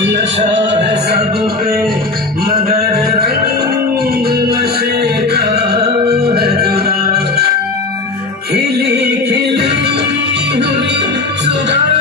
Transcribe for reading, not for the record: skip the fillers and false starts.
नशा है सब पे मगर रंग नशे का है जुदा। खिली खिली हुई सुबह